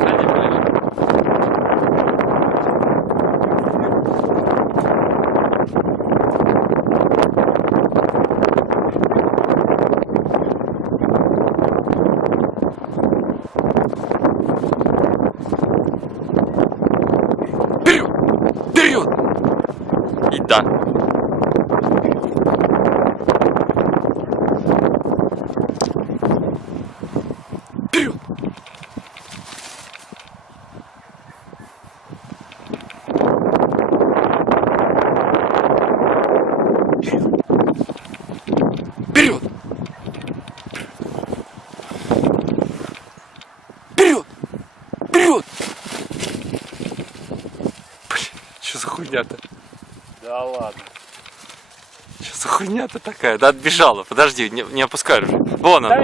Сзади ближе. Вперед! Вперед! И да. Вперед! Вперед! Вперед! Вперед! Блин, что за хуйня-то? Да ладно. Что за хуйня-то такая? Да отбежала, подожди, не опускай уже. Вон она.